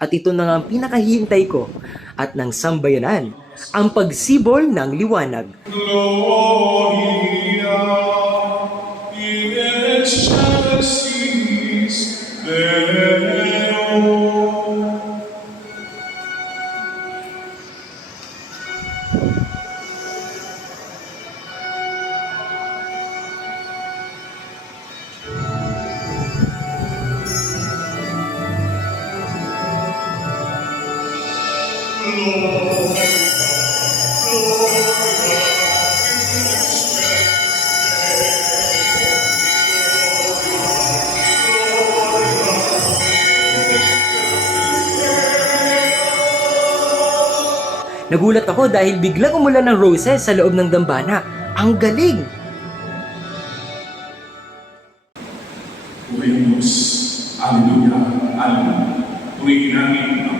At ito na nga ang pinakahihintay ko at ng sambayanan, ang pagsibol ng liwanag. Gloria in excelsis Deo. Nagulat ako dahil biglang umulan ng roses sa loob ng dambana. Ang galing! Oremus, Alleluia, Alleluia. Tuwing namin ang